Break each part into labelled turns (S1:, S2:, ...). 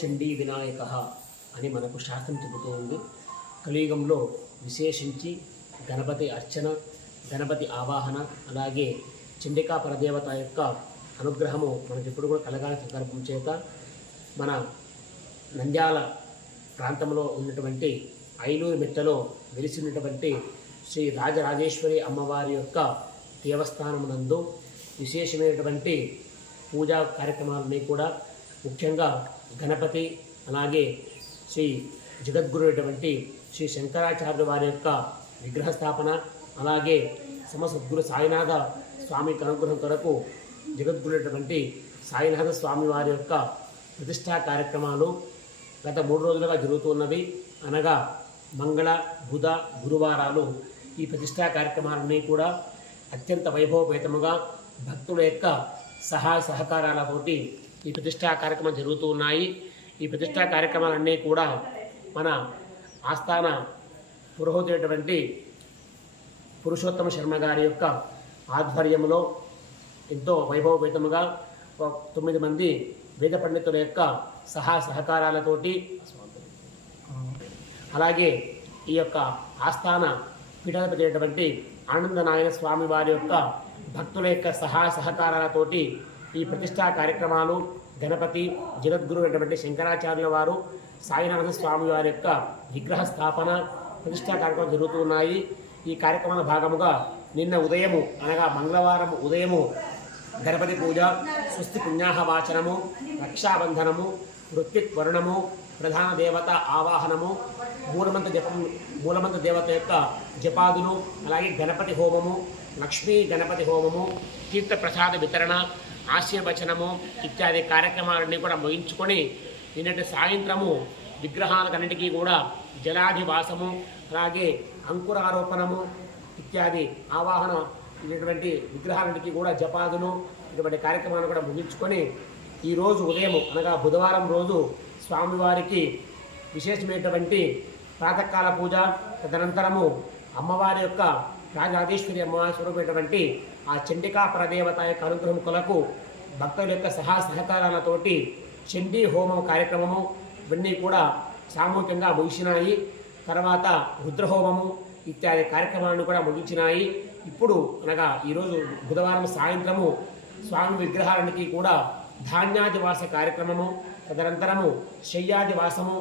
S1: చండీ వినాయక అని మనకు శాస్త్రం చెబుతూ ఉంది. కలియుగంలో విశేషించి గణపతి అర్చన గణపతి ఆవాహన అలాగే చండికా పరదేవత యొక్క అనుగ్రహము మనకి ఎప్పుడు కూడా కలగాల సందర్భం చేత మన నంద్యాల ప్రాంతంలో ఉన్నటువంటి ఐలూరు మెట్టలో వెలిసి ఉన్నటువంటి శ్రీ రాజరాజేశ్వరి అమ్మవారి యొక్క దేవస్థానమునందు విశేషమైనటువంటి పూజా కార్యక్రమాలని కూడా ముఖ్యంగా గణపతి అలాగే శ్రీ జగద్గురు అటువంటి శ్రీ శంకరాచార్య వారి యొక్క విగ్రహ స్థాపన అలాగే సమసద్గురు సాయినాథ స్వామి అనుగ్రహం కొరకు జగద్గురు అటువంటి సాయినాథ స్వామి వారి యొక్క ప్రతిష్టా కార్యక్రమాలు గత మూడు రోజులుగా జరుగుతున్నవి అనగా మంగళ బుధ గురువారాలు ఈ ప్రతిష్టా కార్యక్రమాలన్నీ కూడా అత్యంత వైభవపేతముగా భక్తుల యొక్క సహాయ సహకారాలతోటి ఈ ప్రతిష్టా కార్యక్రమాలు జరుగుతూ ఉన్నాయి. ఈ ప్రతిష్టా కార్యక్రమాలన్నీ కూడా మన ఆస్థాన పురోహితుడైనటువంటి పురుషోత్తమ శర్మ గారి యొక్క ఆధ్వర్యంలో ఎంతో వైభవపేతముగా తొమ్మిది మంది వేద పండితుల యొక్క సహా సహకారాలతోటి అలాగే ఈ యొక్క ఆస్థాన పీఠాధిపతి అయినటువంటి స్వామి వారి యొక్క భక్తుల యొక్క సహా సహకారాలతోటి ఈ ప్రతిష్టా కార్యక్రమాలు గణపతి జగద్గురు అటువంటి శంకరాచార్యుల వారు సాయినాథ స్వామి వారి యొక్క విగ్రహ స్థాపన ప్రతిష్టా కార్యక్రమాలు జరుగుతున్నాయి ఈ కార్యక్రమాల భాగముగా నిన్న ఉదయము అనగా మంగళవారం ఉదయము గణపతి పూజ స్వస్తి పుణ్యాహ వాచనము రక్షాబంధనము ఋత్విక్ ప్రధాన దేవత ఆవాహనము మూలమంత జపం మూలమంత దేవత యొక్క జపాదులు అలాగే గణపతి హోమము లక్ష్మీ గణపతి హోమము తీర్థ ప్రసాద వితరణ ఆశీర్వచనము ఇత్యాది కార్యక్రమాలన్నీ కూడా ముగించుకొని నిన్నటి సాయంత్రము విగ్రహాలకన్నిటికీ కూడా జలాధివాసము అలాగే అంకురారోపణము ఇత్యాది ఆవాహన ఇటువంటి విగ్రహాలన్నిటికీ కూడా జపాదులు ఇటువంటి కార్యక్రమాలు కూడా ముగించుకొని ఈరోజు ఉదయం అనగా బుధవారం రోజు స్వామివారికి విశేషమైనటువంటి ప్రాతకాల పూజ తదనంతరము అమ్మవారి యొక్క రాజరాజేశ్వరి అమ్మవారి స్వరూపమైనటువంటి ఆ చండికా ప్రదేవత యొక్క అనుగ్రహం కొలకు భక్తుల యొక్క సహా సహకారాలతోటి చండీ హోమం కార్యక్రమము ఇవన్నీ కూడా సామూహికంగా ముగిసినాయి. తర్వాత రుద్రహోమము ఇత్యాది కార్యక్రమాలను కూడా ముగించినాయి. ఇప్పుడు అనగా ఈరోజు బుధవారం సాయంత్రము స్వామి విగ్రహాలనికి కూడా ధాన్యాదివాస కార్యక్రమము తదనంతరము శయ్యాదివాసము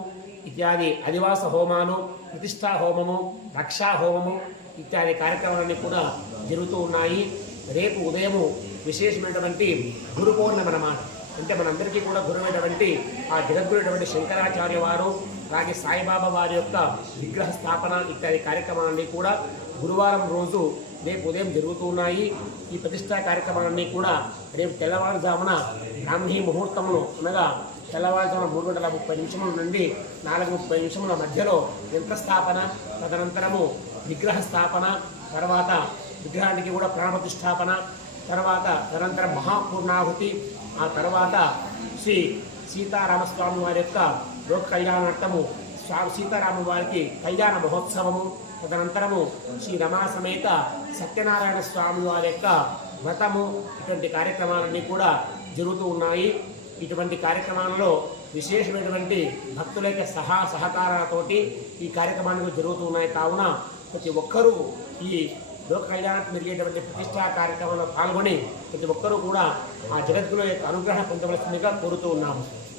S1: ఇత్యాది అధివాస హోమాలు ప్రతిష్టా హోమము రక్షా హోమము ఇత్యాది కార్యక్రమాలన్నీ కూడా జరుగుతూ ఉన్నాయి. రేపు ఉదయము విశేషమైనటువంటి గురు పౌర్ణమి అన్నమాట. అంటే మనందరికీ కూడా గురువైనటువంటి ఆ జగద్గురైనటువంటి శంకరాచార్య వారు అలాగే సాయిబాబా వారి యొక్క విగ్రహ స్థాపన ఇత్యాది కార్యక్రమాలన్నీ కూడా గురువారం రోజు రేపు ఉదయం జరుగుతూ ఉన్నాయి. ఈ ప్రతిష్టా కార్యక్రమాలన్నీ కూడా రేపు తెల్లవారుజామున బ్రాహ్మీ ముహూర్తంలో అనగా తెల్లవారుజామున మూడు గంటల ముప్పై నిమిషముల నుండి నాలుగు ముప్పై నిమిషముల మధ్యలో యంత్రస్థాపన తదనంతరము విగ్రహ స్థాపన తర్వాత విగ్రహానికి కూడా ప్రాణప్రతిష్టాపన తర్వాత తదనంతరం మహాపూర్ణాహుతి ఆ తర్వాత శ్రీ సీతారామస్వామి వారి యొక్క లోక కళ్యాణార్థము స్వామి సీతారామ వారికి కళ్యాణ మహోత్సవము తదనంతరము శ్రీ రమణ సమేత సత్యనారాయణ స్వామి వారి యొక్క వ్రతము ఇటువంటి కార్యక్రమాలన్నీ కూడా జరుగుతూ ఉన్నాయి. ఇటువంటి కార్యక్రమాలలో విశేషమైనటువంటి భక్తుల యొక్క సహా సహకారాలతోటి ఈ కార్యక్రమాలు జరుగుతూ ఉన్నాయి. కావున ప్రతి ఒక్కరూ ఈ లోక కళ్యాణానికి జరిగేటువంటి ప్రతిష్టా కార్యక్రమంలో పాల్గొని ప్రతి ఒక్కరూ కూడా ఆ జగద్గురు యొక్క అనుగ్రహం పొందవలసిందిగా కోరుతూ ఉన్నాము.